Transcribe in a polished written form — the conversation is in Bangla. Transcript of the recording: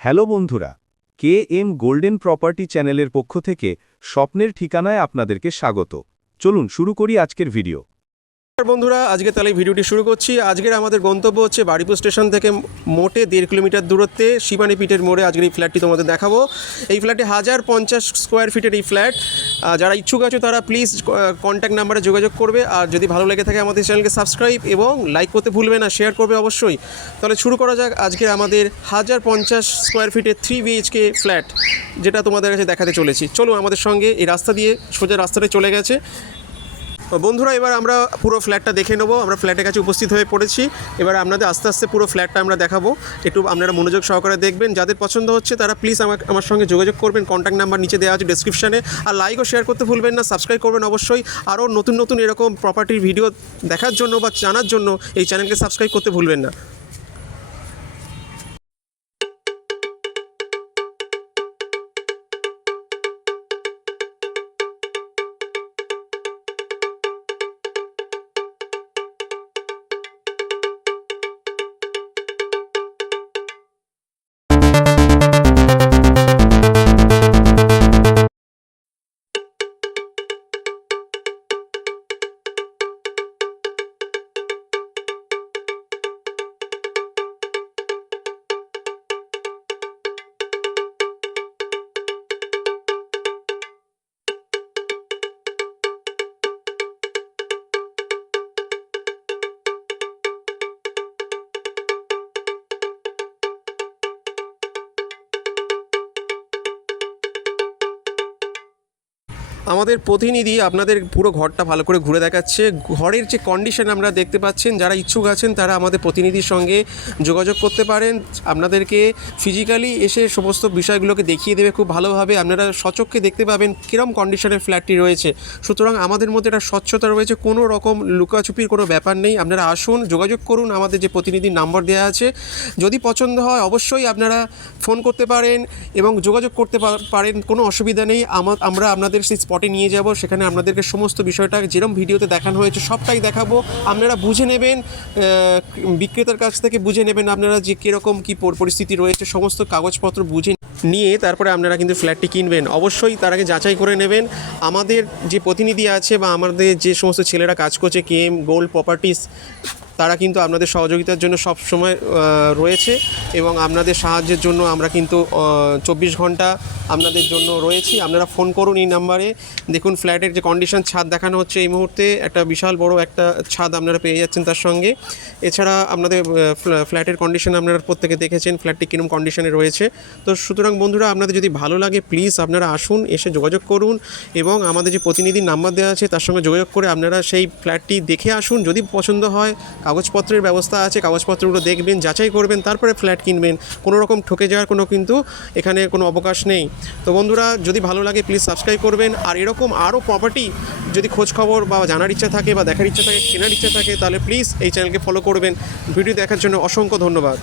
হ্যালো বন্ধুরা, কে এম গোল্ডেন প্রপার্টি চ্যানেলের পক্ষ থেকে স্বপ্নের ঠিকানায় আপনাদেরকে স্বাগত। চলুন শুরু করি আজকের ভিডিও। বন্ধুরা, আজকে তাহলে ভিডিওটি শুরু করছি। আজকের আমাদের গন্তব্য হচ্ছে বারুইপুর স্টেশন থেকে মোটে 1.5 কিলোমিটার দূরত্বে শিবানীপীঠের মোড়ে আজকের এই ফ্ল্যাটটি তোমাদের দেখাবো। এই ফ্ল্যাটটি 1050 স্কোয়ার ফিটের এই ফ্ল্যাট। যারা ইচ্ছুক আছো তারা প্লিজ কন্ট্যাক্ট নাম্বারে যোগাযোগ করবে। আর যদি ভালো লেগে থাকে আমাদের চ্যানেলকে সাবস্ক্রাইব এবং লাইক করতে ভুলবে না, শেয়ার করবে অবশ্যই। তাহলে শুরু করা যাক আজকে আমাদের 1050 স্কোয়ার ফিটের 3 BHK ফ্ল্যাট, যেটা তোমাদের কাছে দেখাতে চলেছি। চলো আমাদের সঙ্গে। এই রাস্তা দিয়ে সোজা রাস্তাটা চলে গেছে। বন্ধুরা, এবার আমরা পুরো ফ্ল্যাটটা দেখে নেবো। আমরা ফ্ল্যাটের কাছে উপস্থিত হয়ে পড়েছি। এবার আপনাদের আস্তে আস্তে পুরো ফ্ল্যাটটা আমরা দেখাবো। একটু আপনারা মনোযোগ সহকারে দেখবেন। যাদের পছন্দ হচ্ছে তারা প্লিজ আমার সঙ্গে যোগাযোগ করবেন। কন্ট্যাক্ট নাম্বার নিচে দেওয়া আছে ডেসক্রিপশানে। আর লাইক ও শেয়ার করতে ভুলবেন না, সাবস্ক্রাইব করবেন অবশ্যই। আরও নতুন নতুন এরকম প্রপার্টির ভিডিও দেখার জন্য বা জানার জন্য এই চ্যানেলকে সাবস্ক্রাইব করতে ভুলবেন না। আমাদের প্রতিনিধি আপনাদের পুরো ঘরটা ভালো করে ঘুরে দেখাচ্ছে। ঘরের যে কন্ডিশন আমরা দেখতে পাচ্ছেন, যারা ইচ্ছুক আছেন তারা আমাদের প্রতিনিধির সঙ্গে যোগাযোগ করতে পারেন। আপনাদেরকে ফিজিক্যালি এসে সমস্ত বিষয়গুলোকে দেখিয়ে দেবে খুব ভালোভাবে। আপনারা সচক্ষে দেখতে পাবেন কীরকম কন্ডিশনের ফ্ল্যাটটি রয়েছে। সুতরাং আমাদের মধ্যে একটা স্বচ্ছতা রয়েছে, কোনো রকম লুকাছুপির কোনো ব্যাপার নেই। আপনারা আসুন, যোগাযোগ করুন। আমাদের যে প্রতিনিধির নাম্বার দেওয়া আছে, যদি পছন্দ হয় অবশ্যই আপনারা ফোন করতে পারেন এবং যোগাযোগ করতে পারেন। কোনো অসুবিধা নেই। আমরা আপনাদের সেই স্পটে নিয়ে যাব। সেখানে আপনাদেরকে সমস্ত বিষয়টা যেরকম ভিডিওতে দেখানো হয়েছে সবটাই দেখাবো। আপনারা বুঝে নেবেন, বিক্রেতার কাছ থেকে বুঝে নেবেন আপনারা যে কীরকম কী পরিস্থিতি রয়েছে। সমস্ত কাগজপত্র বুঝে নিয়ে তারপরে আপনারা কিন্তু ফ্ল্যাটটি কিনবেন। অবশ্যই তার আগে যাচাই করে নেবেন। আমাদের যে প্রতিনিধি আছে বা আমাদের যে সমস্ত ছেলেরা কাজ করছে কে এম গোল্ড প্রপার্টিস, তারা কিন্তু আপনাদের সহযোগিতার জন্য সব সময় রয়েছে এবং আপনাদের সাহায্যের জন্য আমরা কিন্তু 24 ঘন্টা আপনাদের জন্য রয়েছি। আপনারা ফোন করুন এই নাম্বারে। দেখুন ফ্ল্যাটের যে কন্ডিশন, ছাদ দেখানো হচ্ছে এই মুহূর্তে। একটা বিশাল বড় একটা ছাদ আপনারা পেয়ে যাচ্ছেন তার সঙ্গে। এছাড়া আপনাদের ফ্ল্যাটের কন্ডিশন আপনারা প্রত্যেকে দেখেছেন ফ্ল্যাটটি কীরকম কন্ডিশনে রয়েছে। তো সুতরাং বন্ধুরা, আপনাদের যদি ভালো লাগে প্লিজ আপনারা আসুন, এসে যোগাযোগ করুন এবং আমাদের যে প্রতিনিধির নাম্বার দেওয়া আছে তার সঙ্গে যোগাযোগ করে আপনারা সেই ফ্ল্যাটটি দেখে আসুন। যদি পছন্দ হয়, কাগজপত্রের ব্যবস্থা আছে, কাগজপত্রগুলো দেখবেন, যাচাই করবেন, তারপরে ফ্ল্যাট কিনবেন। কোনো রকম ঠকে যাওয়ার কিন্তু এখানে কোনো অবকাশ নেই। তো বন্ধুরা, যদি ভালো লাগে প্লিজ সাবস্ক্রাইব করবেন। আর এরকম আরও প্রপার্টি যদি খোঁজ খবর বা জানার ইচ্ছা থাকে বা দেখার ইচ্ছা থাকে, কেনার ইচ্ছা থাকে, তাহলে প্লিজ এই চ্যানেলকে ফলো করবেন। ভিডিও দেখার জন্য অসংখ্য ধন্যবাদ।